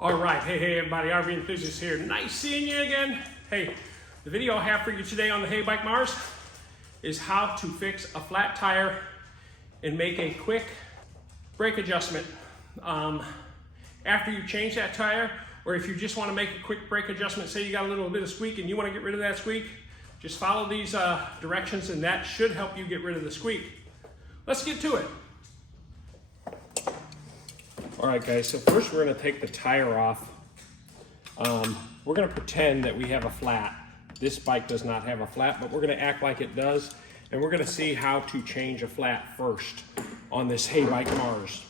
All right, hey everybody, RV Enthusiast here. Nice seeing you again. Hey, the video I have for you today on the Heybike Mars is how to fix a flat tire and make a quick brake adjustment. After you change that tire, or if you just want to make a quick brake adjustment, say you got a little bit of squeak and you want to get rid of that squeak, just follow these directions and that should help you get rid of the squeak. Let's get to it. All right guys, so first we're gonna take the tire off. We're gonna pretend that we have a flat. This bike does not have a flat, but we're gonna act like it does, and we're gonna see how to change a flat first on this Heybike Mars.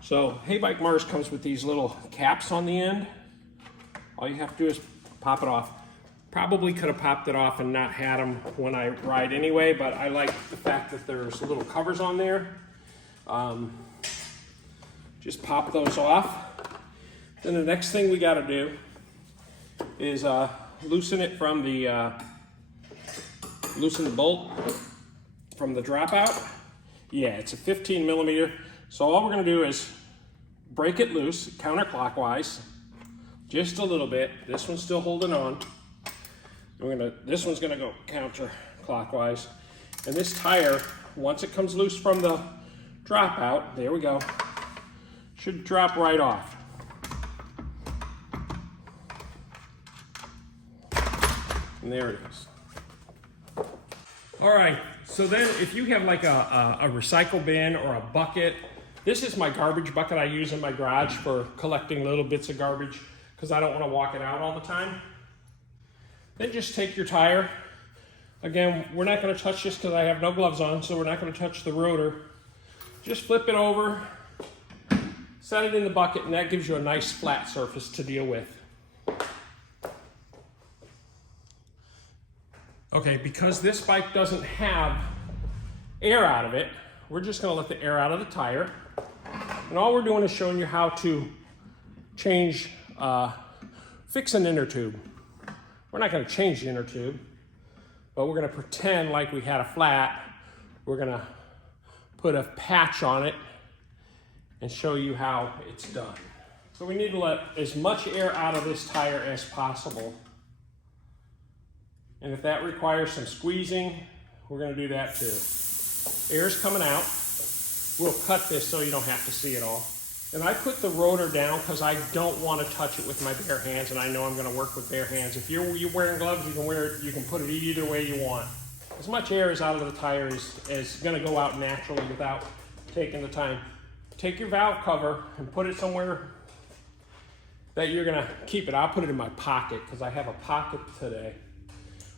So Heybike Mars comes with these little caps on the end. All you have to do is pop it off. Probably could have popped it off and not had them when I ride anyway, but I like the fact that there's little covers on there. Just pop those off. Then the next thing we got to do is loosen it from the loosen the bolt from the dropout. Yeah, it's a 15 millimeter. So all we're going to do is break it loose counterclockwise, just a little bit. This one's still holding on. This one's going to go counterclockwise, and this tire, once it comes loose from the dropout, there we go. Should drop right off. And there it is. All right, so then if you have like a recycle bin or a bucket, this is my garbage bucket I use in my garage for collecting little bits of garbage because I don't want to walk it out all the time. Then just take your tire. Again, we're not going to touch this because I have no gloves on, so we're not going to touch the rotor. Just flip it over. Set it in the bucket, and that gives you a nice flat surface to deal with. Okay, because this bike doesn't have air out of it, we're just gonna let the air out of the tire. And all we're doing is showing you how to change, fix an inner tube. We're not gonna change the inner tube, but we're gonna pretend like we had a flat. We're gonna put a patch on it and show you how it's done. So we need to let as much air out of this tire as possible. And if that requires some squeezing, we're gonna do that too. Air's coming out. We'll cut this so you don't have to see it all. And I put the rotor down because I don't want to touch it with my bare hands, and I know I'm gonna work with bare hands. If you're wearing gloves, you can put it either way you want. As much air as out of the tire is gonna go out naturally without taking the time. Take your valve cover and put it somewhere that you're gonna keep it. I'll put it in my pocket because I have a pocket today.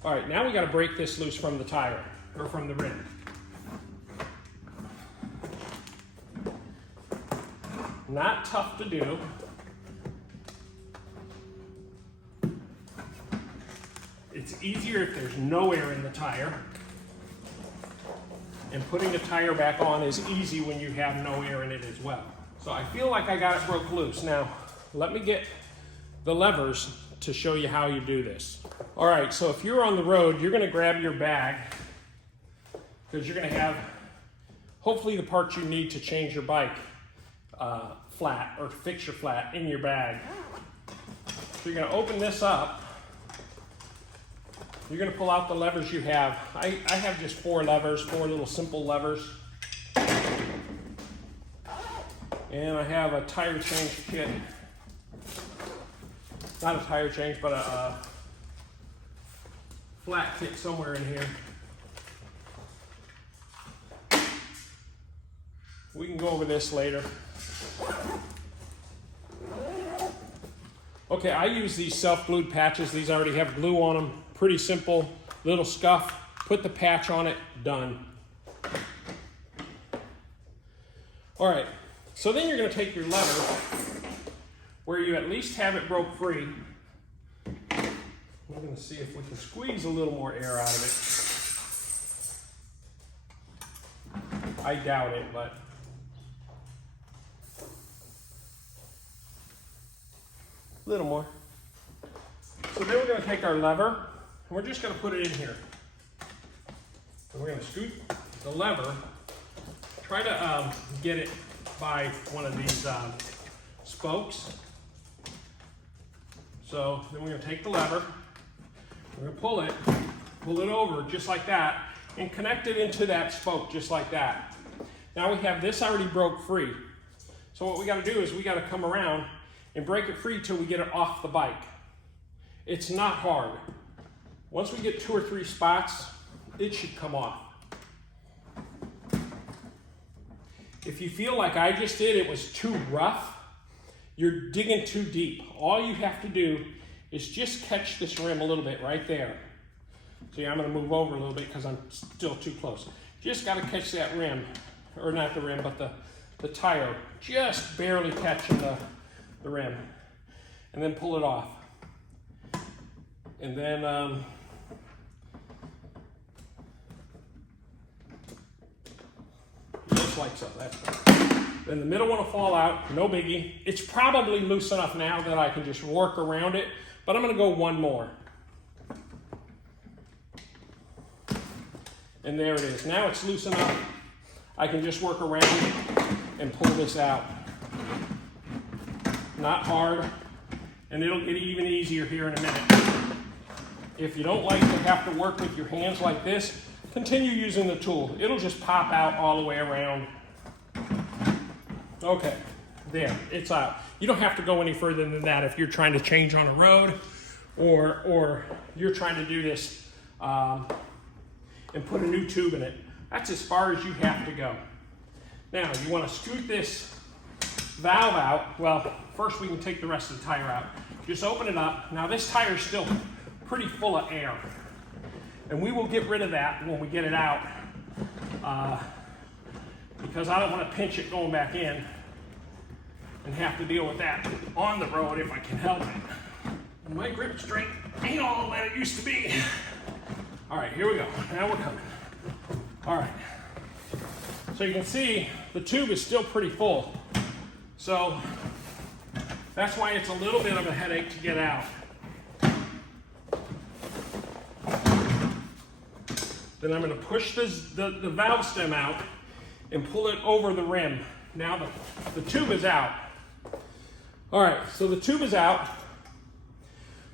All right, now we gotta break this loose from the tire, or from the rim. Not tough to do. It's easier if there's no air in the tire. And putting the tire back on is easy when you have no air in it as well. So I feel like I got it broke loose. Now, let me get the levers to show you how you do this. All right, so if you're on the road, you're gonna grab your bag because you're gonna have, hopefully, the parts you need to change your bike flat or fix your flat in your bag. So you're gonna open this up. You're gonna pull out the levers you have. I have just 4 levers, 4 little simple levers. And I have a tire change kit. Not a tire change, but a flat kit somewhere in here. We can go over this later. Okay, I use these self-glued patches. These already have glue on them. Pretty simple, little scuff, put the patch on it, done. All right, so then you're gonna take your lever where you at least have it broke free. We're gonna see if we can squeeze a little more air out of it. I doubt it, but. A little more. So then we're gonna take our lever, and we're just going to put it in here. And we're going to scoot the lever, try to get it by one of these spokes. So then we're gonna take the lever, we're gonna pull it over just like that, and connect it into that spoke just like that. Now we have this already broke free. So what we gotta do is we gotta come around and break it free till we get it off the bike. It's not hard. Once we get 2 or 3 spots, it should come off. If you feel like I just did, it was too rough, you're digging too deep. All you have to do is just catch this rim a little bit right there. See, I'm gonna move over a little bit because I'm still too close. Just gotta catch that rim, or not the rim, but the tire, just barely catching the rim, and then pull it off. And then, just like so, that's better. Then the middle one will fall out, no biggie. It's probably loose enough now that I can just work around it, but I'm gonna go one more. And there it is. Now it's loose enough. I can just work around and pull this out. Not hard, and it'll get even easier here in a minute. If you don't like to have to work with your hands like this, continue using the tool. It'll just pop out all the way around. Okay, there, it's out. You don't have to go any further than that if you're trying to change on a road or you're trying to do this and put a new tube in it. That's as far as you have to go. Now, you want to scoot this valve out. Well, first we can take the rest of the tire out. Just open it up. Now, this tire is still pretty full of air, and we will get rid of that when we get it out because I don't want to pinch it going back in and have to deal with that on the road if I can help it. And my grip strength ain't all that it used to be. All right, here we go. Now we're coming. All right. So you can see the tube is still pretty full. So that's why it's a little bit of a headache to get out. Then I'm going to push the valve stem out and pull it over the rim. Now the tube is out. All right, so the tube is out.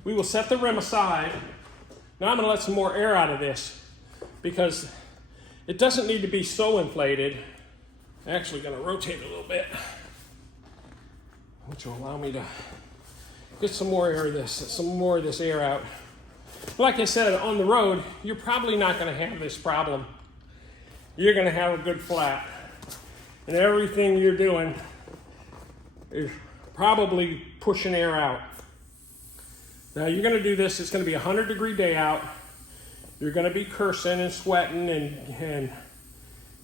We will set the rim aside. Now I'm going to let some more air out of this because it doesn't need to be so inflated. I'm actually going to rotate it a little bit, which will allow me to get some more air of this, some more of this air out. Like I said, on the road, you're probably not going to have this problem. You're going to have a good flat, and everything you're doing is probably pushing air out. Now you're going to do this, it's going to be a 100-degree day out. You're going to be cursing and sweating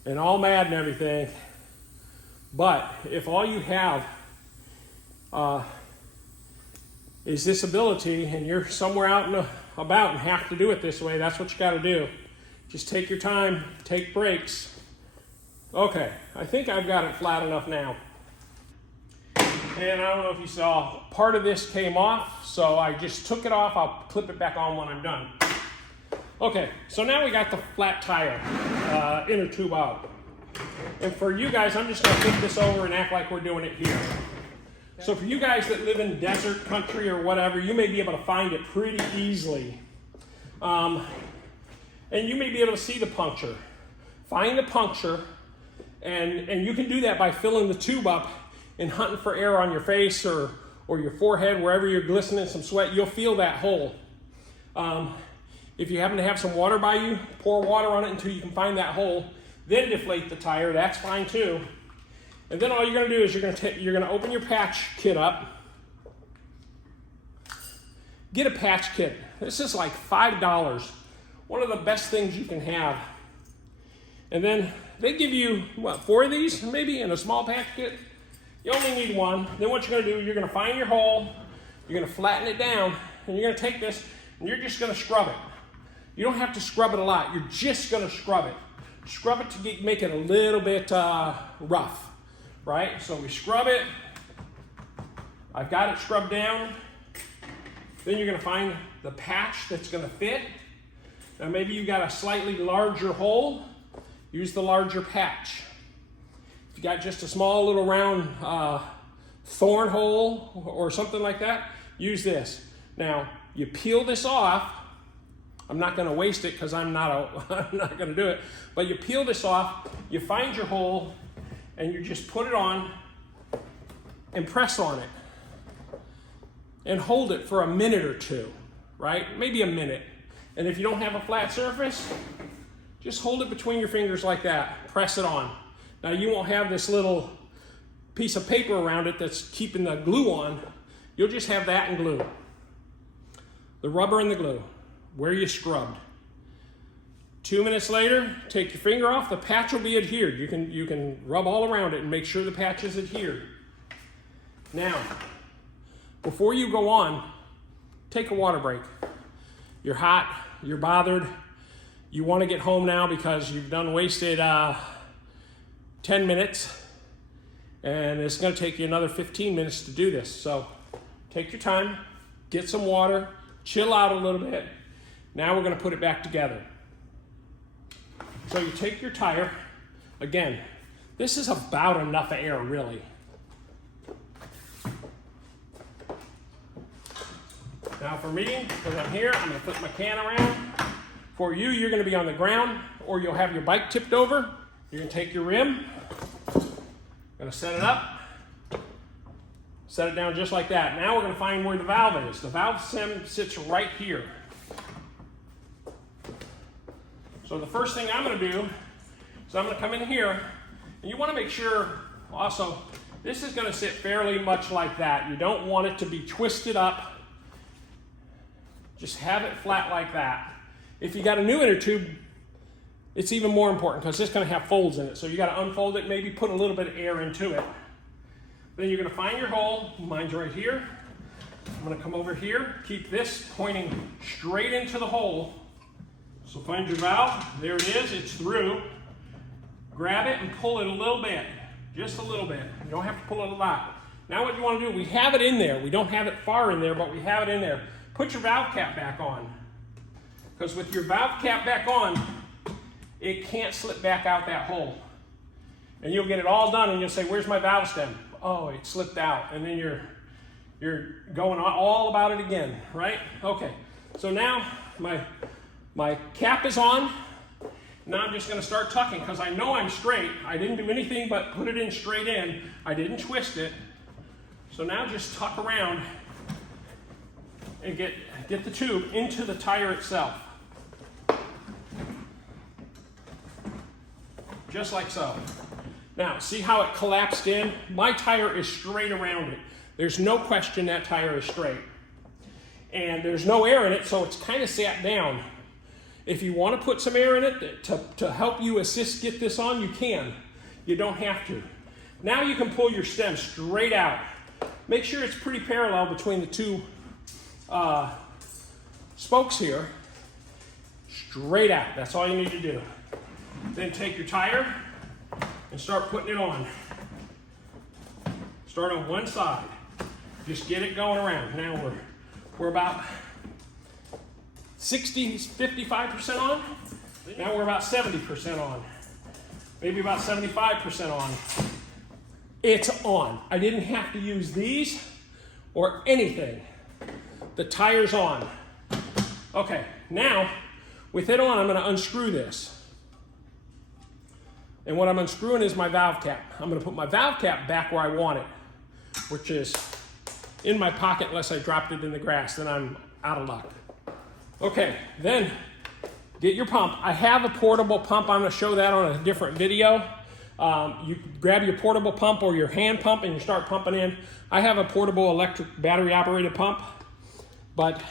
and all mad and everything. But if all you have is this ability and you're somewhere out and about and have to do it this way, that's what you got to do. Just take your time, take breaks. Okay, I think I've got it flat enough now. And I don't know if you saw, part of this came off, so I just took it off. I'll clip it back on when I'm done. Okay, so now we got the flat tire, inner tube out. And for you guys, I'm just gonna flip this over and act like we're doing it here. So for you guys that live in desert country or whatever, you may be able to find it pretty easily. And you may be able to see the puncture. Find the puncture, and you can do that by filling the tube up and hunting for air on your face or your forehead, wherever you're glistening some sweat, you'll feel that hole. If you happen to have some water by you, pour water on it until you can find that hole, then deflate the tire, that's fine too. And then all you're gonna do is you're gonna open your patch kit up. Get a patch kit. This is like $5. One of the best things you can have. And then they give you, what, 4 of these maybe in a small patch kit? You only need one. Then what you're gonna do, you're gonna find your hole, you're gonna flatten it down, and you're gonna take this and you're just gonna scrub it. You don't have to scrub it a lot, you're just gonna scrub it. Scrub it to make it a little bit rough, right? So we scrub it. I've got it scrubbed down. Then you're gonna find the patch that's gonna fit. Now maybe you got a slightly larger hole, use the larger patch. If you got just a small little round thorn hole or something like that, use this. Now, you peel this off. I'm not going to waste it because I'm not going to do it. But you peel this off, you find your hole, and you just put it on and press on it. And hold it for a minute or two, right? Maybe a minute. And if you don't have a flat surface, just hold it between your fingers like that. Press it on. Now you won't have this little piece of paper around it that's keeping the glue on. You'll just have that and glue. The rubber and the glue, where you scrubbed. 2 minutes later, take your finger off, the patch will be adhered. You can rub all around it and make sure the patch is adhered. Now, before you go on, take a water break. You're hot, you're bothered, you want to get home now because you've wasted 10 minutes, and it's going to take you another 15 minutes to do this. So take your time, get some water, chill out a little bit. Now we're going to put it back together. So you take your tire. Again, this is about enough air, really. Now for me, because I'm here, I'm going to flip my can around. For you, you're going to be on the ground, or you'll have your bike tipped over. You're going to take your rim, going to set it up, set it down just like that. Now we're going to find where the valve is. The valve stem sits right here. So the first thing I'm going to do is I'm going to come in here, and you want to make sure also this is going to sit fairly much like that. You don't want it to be twisted up. Just have it flat like that. If you got a new inner tube, it's even more important because it's going to have folds in it. So you got to unfold it, maybe put a little bit of air into it. Then you're going to find your hole. Mine's right here. I'm going to come over here, keep this pointing straight into the hole. So find your valve. There it is. It's through. Grab it and pull it a little bit. Just a little bit. You don't have to pull it a lot. Now what you want to do, we have it in there. We don't have it far in there, but we have it in there. Put your valve cap back on. Because with your valve cap back on, it can't slip back out that hole. And you'll get it all done and you'll say, where's my valve stem? Oh, it slipped out. And then you're going all about it again, right? Okay, so now my cap is on. Now I'm just going to start tucking because I know I'm straight. I didn't do anything but put it in straight in. I didn't twist it. So now just tuck around and get the tube into the tire itself. Just like so. Now, see how it collapsed in? My tire is straight around it. There's no question that tire is straight. And there's no air in it, so it's kind of sat down. If you want to put some air in it to help you assist get this on, you can. You don't have to. Now you can pull your stem straight out. Make sure it's pretty parallel between the two spokes here. Straight out. That's all you need to do. Then take your tire and start putting it on. Start on one side. Just get it going around. Now we're about 55% on. Now we're about 70% on. Maybe about 75% on. It's on. I didn't have to use these or anything. The tire's on. Okay, now with it on, I'm going to unscrew this. And what I'm unscrewing is my valve cap. I'm going to put my valve cap back where I want it, which is in my pocket unless I dropped it in the grass. Then I'm out of luck. Okay, then get your pump. I have a portable pump. I'm going to show that on a different video. You grab your portable pump or your hand pump and you start pumping in. I have a portable electric battery operated pump, but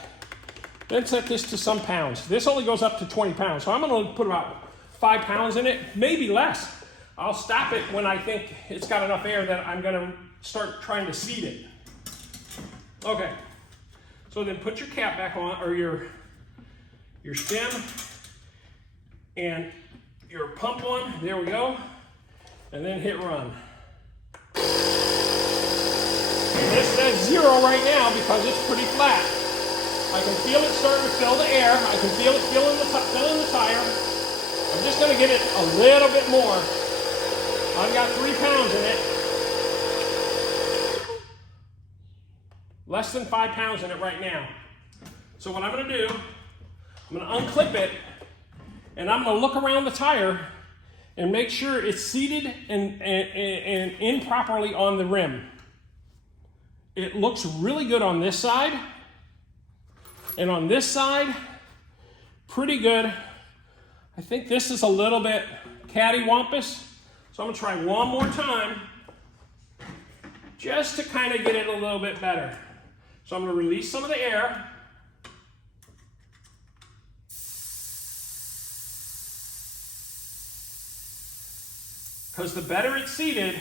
then set this to some pounds. This only goes up to 20 pounds. So I'm going to put about 5 pounds in it, maybe less. I'll stop it when I think it's got enough air that I'm going to start trying to seat it. Okay, so then put your cap back on, or your stem and your pump on. There we go. And then hit run. And this says 0 right now because it's pretty flat. I can feel it starting to fill the air. I can feel it filling the tire. I'm just going to give it a little bit more. I've got 3 pounds in it. Less than 5 pounds in it right now. So what I'm going to do, I'm going to unclip it, and I'm going to look around the tire and make sure it's seated and in properly on the rim. It looks really good on this side, and on this side, pretty good. I think this is a little bit cattywampus, so I'm going to try one more time just to kind of get it a little bit better. So I'm going to release some of the air. Because the better it's seated,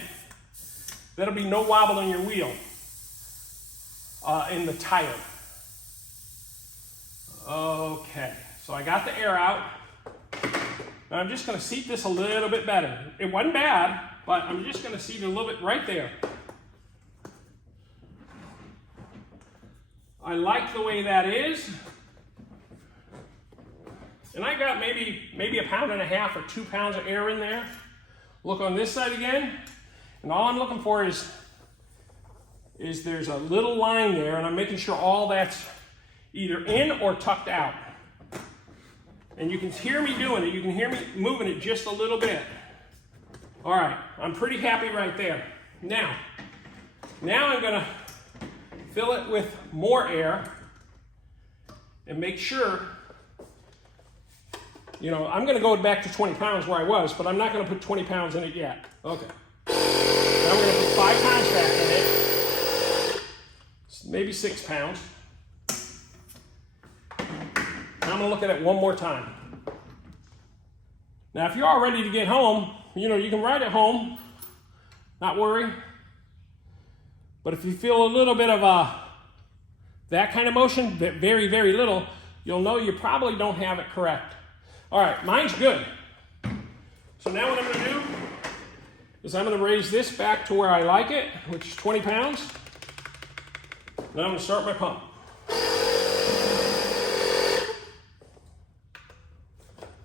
there'll be no wobble in your wheel, in the tire. Okay, so I got the air out. Now I'm just going to seat this a little bit better. It wasn't bad, but I'm just going to seat it a little bit right there. I like the way that is. And I got maybe 1.5 pounds or 2 pounds of air in there. Look on this side again, and all I'm looking for is there's a little line there, and I'm making sure all that's either in or tucked out. And you can hear me doing it. You can hear me moving it just a little bit. All right, I'm pretty happy right there. Now I'm gonna fill it with more air and make sure, you know, I'm going to go back to 20 pounds where I was, but I'm not going to put 20 pounds in it yet. Okay. Now I'm going to put 5 pounds back in it. Maybe 6 pounds. Now I'm going to look at it one more time. Now if you're all ready to get home, you know, you can ride it home, not worry. But if you feel a little bit of that kind of motion, very, very little, you'll know you probably don't have it correct. All right, mine's good. So now what I'm going to do is I'm going to raise this back to where I like it, which is 20 pounds. Now I'm going to start my pump.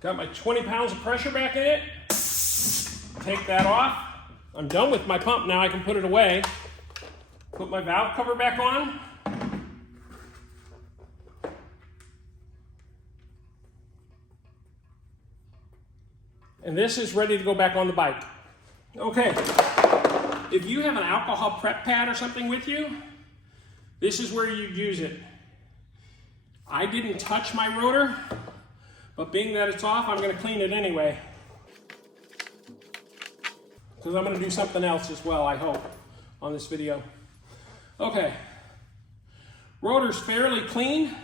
Got my 20 pounds of pressure back in it. Take that off. I'm done with my pump now. I can put it away. Put my valve cover back on. And this is ready to go back on the bike. Okay, if you have an alcohol prep pad or something with you, this is where you'd use it. I didn't touch my rotor, but being that it's off, I'm gonna clean it anyway. Because I'm gonna do something else as well, I hope, on this video. Okay, rotor's fairly clean.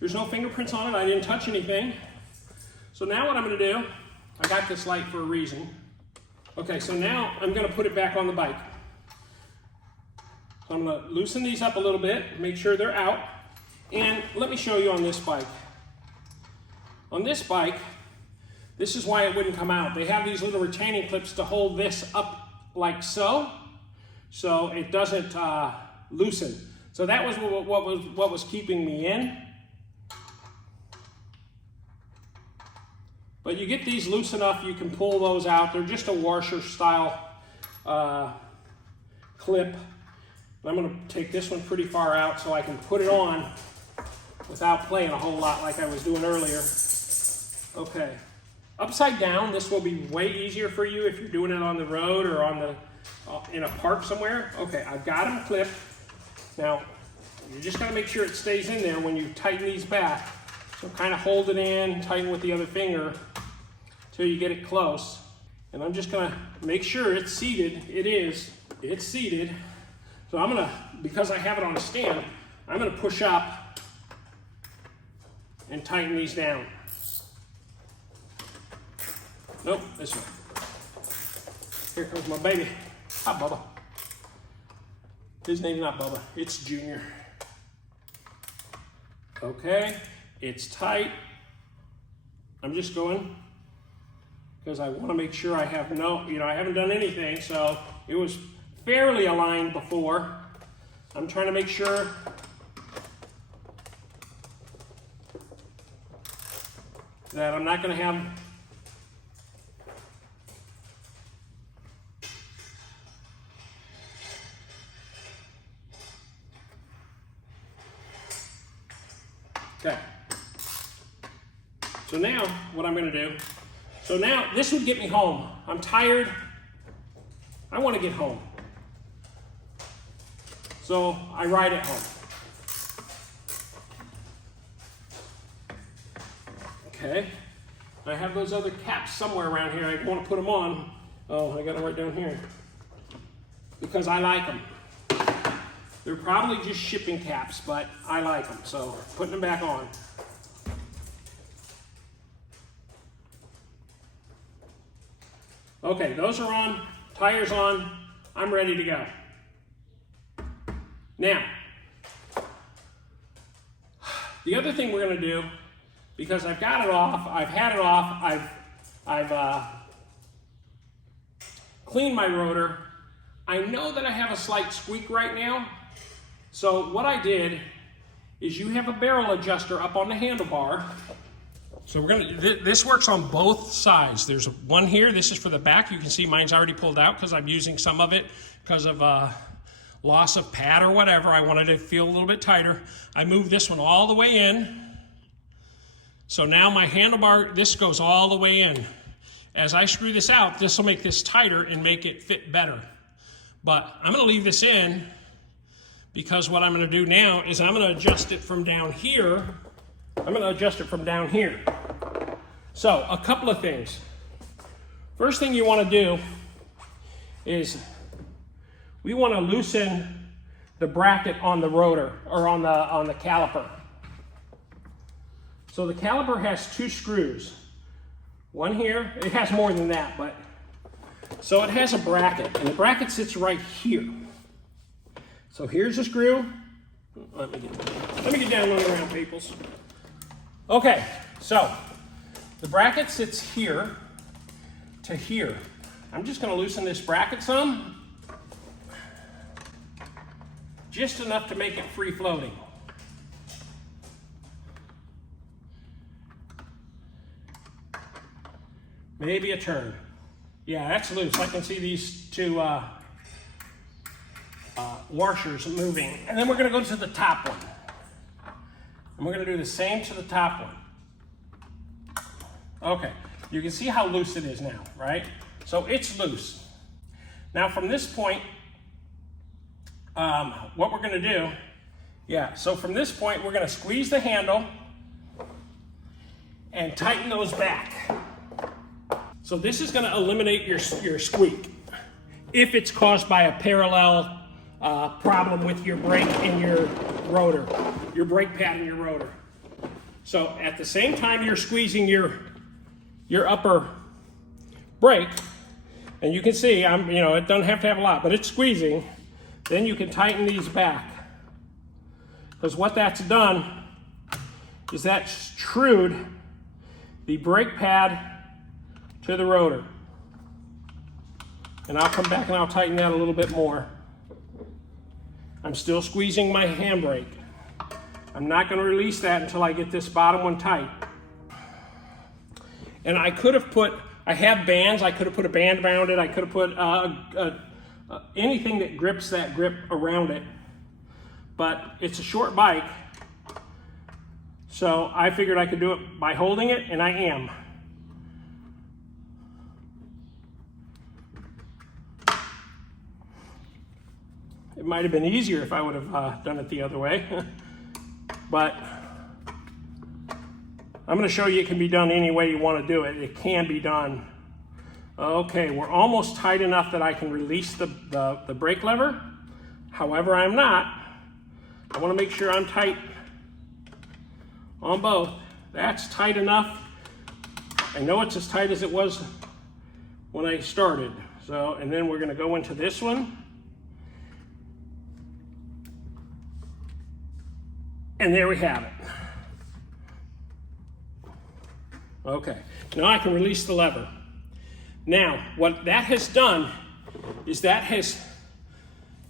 There's no fingerprints on it, I didn't touch anything. So now what I'm gonna do, I got this light for a reason. Okay, so now I'm gonna put it back on the bike. So I'm gonna loosen these up a little bit, make sure they're out. And let me show you on this bike. On this bike, this is why it wouldn't come out. They have these little retaining clips to hold this up like so it doesn't loosen. So that was what was keeping me in. But you get these loose enough, you can pull those out. They're just a washer style clip. I'm gonna take this one pretty far out so I can put it on without playing a whole lot like I was doing earlier. Okay, upside down, this will be way easier for you if you're doing it on the road or on the in a park somewhere. Okay, I've got them clipped. Now, you just gotta make sure it stays in there when you tighten these back. So kind of hold it in, tighten with the other finger till you get it close. And I'm just gonna make sure it's seated. It's seated. So I'm gonna, because I have it on a stand, I'm gonna push up and tighten these down. Nope, this way. Here comes my baby. Hi, Bubba. His name's not Bubba, it's Junior. Okay, it's tight. I'm just going because I want to make sure I have I haven't done anything, so it was fairly aligned before. I'm trying to make sure that I'm not going to have Okay. So now, what I'm going to do, so now this would get me home. I'm tired. I want to get home. So I ride it home. Okay. I have those other caps somewhere around here. I want to put them on. Oh, I got them right down here. Because I like them. They're probably just shipping caps, but I like them. So putting them back on. Okay, those are on. Tires on. I'm ready to go. Now, the other thing we're going to do, because I've got it off, I've had it off, I've cleaned my rotor. I know that I have a slight squeak right now. So what I did is you have a barrel adjuster up on the handlebar. So we're gonna, this works on both sides. There's one here, this is for the back. You can see mine's already pulled out because I'm using some of it because of loss of pad or whatever. I wanted to feel a little bit tighter. I moved this one all the way in. So now my handlebar, this goes all the way in. As I screw this out, this will make this tighter and make it fit better. But I'm going to leave this in because what I'm going to do now is I'm going to adjust it from down here. I'm going to adjust it from down here. So a couple of things. First thing you want to do is we want to loosen the bracket on the rotor or on the caliper. So the caliper has two screws. One here, it has more than that, but so it has a bracket, and the bracket sits right here. So here's a screw. Let me get down on the round, peoples. Okay, so the bracket sits here to here. I'm just going to loosen this bracket some, just enough to make it free floating. Maybe a turn. Yeah, that's loose. I can see these two washers moving. And then we're going to go to the top one. And we're going to do the same to the top one. Okay, you can see how loose it is now, right? So it's loose. Now from this point, what we're going to do, so from this point, we're going to squeeze the handle and tighten those back. So this is going to eliminate your squeak if it's caused by a parallel problem with your brake and your rotor, your brake pad and your rotor. So at the same time you're squeezing your upper brake, and you can see it doesn't have to have a lot, but it's squeezing. Then you can tighten these back, because what that's done is that's trued the brake pad to the rotor. And I'll come back and I'll tighten that a little bit more. I'm still squeezing my handbrake. I'm not going to release that until I get this bottom one tight. And I could have I have bands, I could have put a band around it, I could have put anything that grips that grip around it. But it's a short bike, so I figured I could do it by holding it, and I am. It might have been easier if I would have done it the other way, but I'm going to show you it can be done any way you want to do it. It can be done. Okay, we're almost tight enough that I can release the brake lever. However, I'm not. I want to make sure I'm tight on both. That's tight enough. I know it's as tight as it was when I started. So, and then we're going to go into this one. And there we have it. Okay, now I can release the lever. Now, what that has done is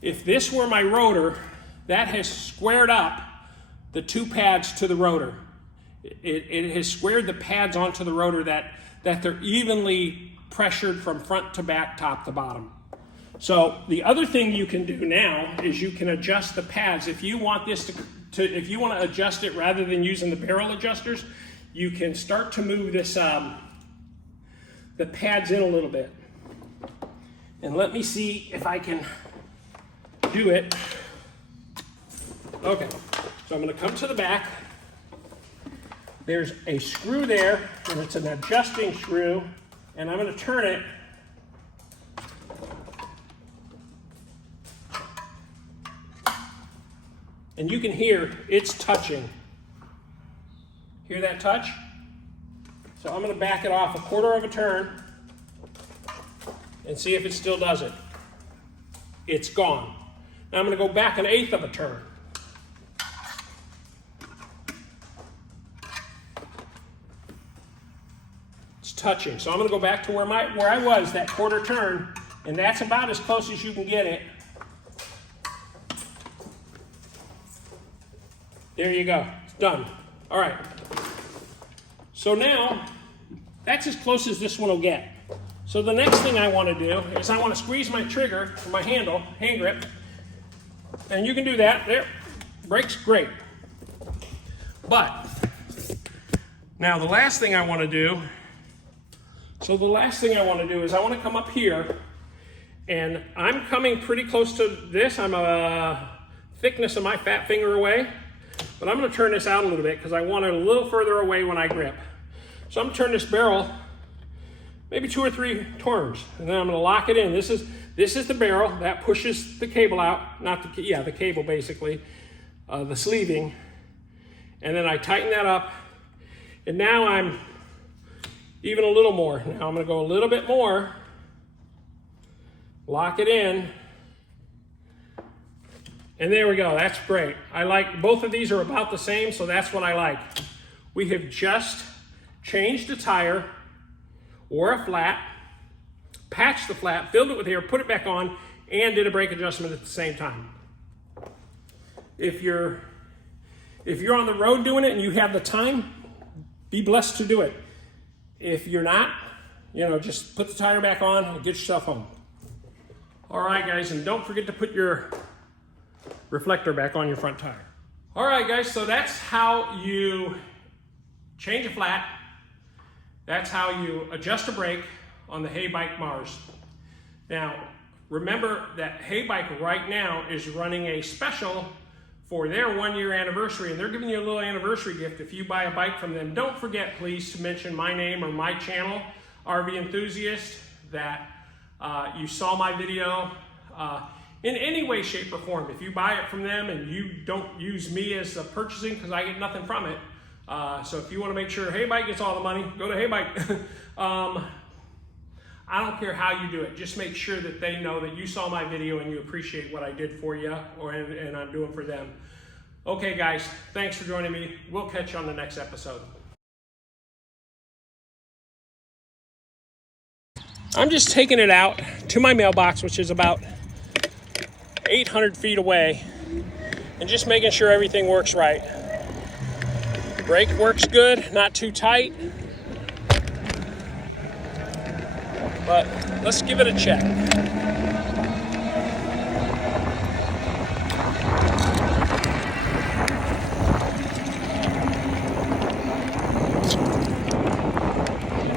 if this were my rotor, that has squared up the two pads to the rotor. It has squared the pads onto the rotor that they're evenly pressured from front to back, top to bottom. So the other thing you can do now is you can adjust the pads. If you want this if you want to adjust it rather than using the barrel adjusters, you can start to move this, the pads in a little bit. And let me see if I can do it. Okay, so I'm going to come to the back. There's a screw there, and it's an adjusting screw, and I'm going to turn it. And you can hear it's touching. Hear that touch? So I'm going to back it off a quarter of a turn and see if it still does it. It's gone. Now I'm going to go back an eighth of a turn. It's touching. So I'm going to go back to where I was, that quarter turn, and that's about as close as you can get it. There you go. It's done. All right. So now, that's as close as this one will get. So the next thing I want to do is I want to squeeze my trigger for my handle, hand grip. And you can do that. There. Brake's great. But, now the last thing I want to do, is I want to come up here, and I'm coming pretty close to this. I'm a thickness of my fat finger away. But I'm going to turn this out a little bit because I want it a little further away when I grip. So I'm going to turn this barrel maybe 2 or 3 turns, and then I'm going to lock it in. This is the barrel that pushes the cable out, not the, yeah, the cable basically, the sleeving, and then I tighten that up, and now I'm even a little more. Now I'm going to go a little bit more, lock it in. And there we go, that's great. I like, both of these are about the same, so that's what I like. We have just changed a tire or a flat, patched the flat, filled it with air, put it back on, and did a brake adjustment at the same time. If you're on the road doing it and you have the time, be blessed to do it. If you're not, just put the tire back on and get yourself home. All right, guys, and don't forget to put your reflector back on your front tire. All right, guys, so that's how you change a flat. That's how you adjust a brake on the Heybike Mars. Now, remember that Heybike right now is running a special for their 1-year anniversary, and they're giving you a little anniversary gift if you buy a bike from them. Don't forget, please, to mention my name or my channel, RV Enthusiast, that you saw my video. In any way, shape, or form. If you buy it from them and you don't use me as purchasing, because I get nothing from it. So if you want to make sure Heybike gets all the money, go to Heybike. I don't care how you do it. Just make sure that they know that you saw my video and you appreciate what I did for you and I'm doing for them. Okay, guys, thanks for joining me. We'll catch you on the next episode. I'm just taking it out to my mailbox, which is about 800 feet away, and just making sure everything works right. The brake works good, not too tight, but let's give it a check.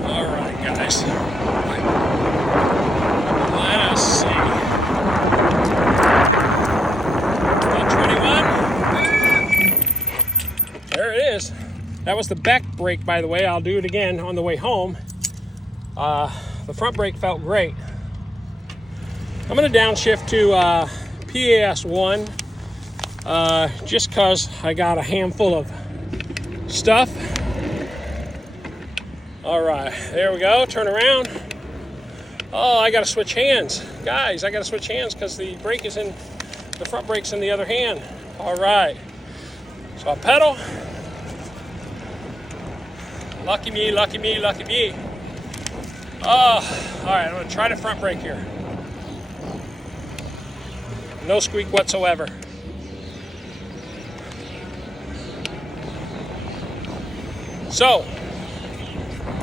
All right, guys. Let us see. That was the back brake, by the way. I'll do it again on the way home. The front brake felt great. I'm going to downshift to PAS 1 just because I got a handful of stuff. All right, there we go. Turn around. Oh, I got to switch hands. Guys, I got to switch hands because the front brake's in the other hand. All right. So I'll pedal. Lucky me, lucky me, lucky me. Oh, all right, I'm gonna try the front brake here. No squeak whatsoever. So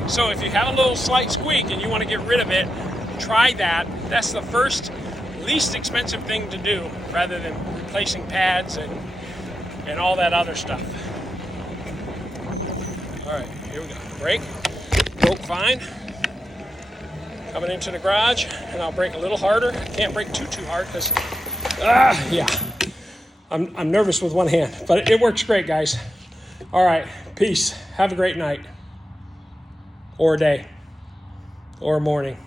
if you have a little slight squeak and you want to get rid of it, try that. That's the first, least expensive thing to do rather than replacing pads and and all that other stuff. All right, here we go. Brake, broke fine. Coming into the garage, and I'll brake a little harder. Can't brake too hard because, yeah. I'm nervous with one hand, but it works great, guys. All right, peace. Have a great night, or a day, or a morning.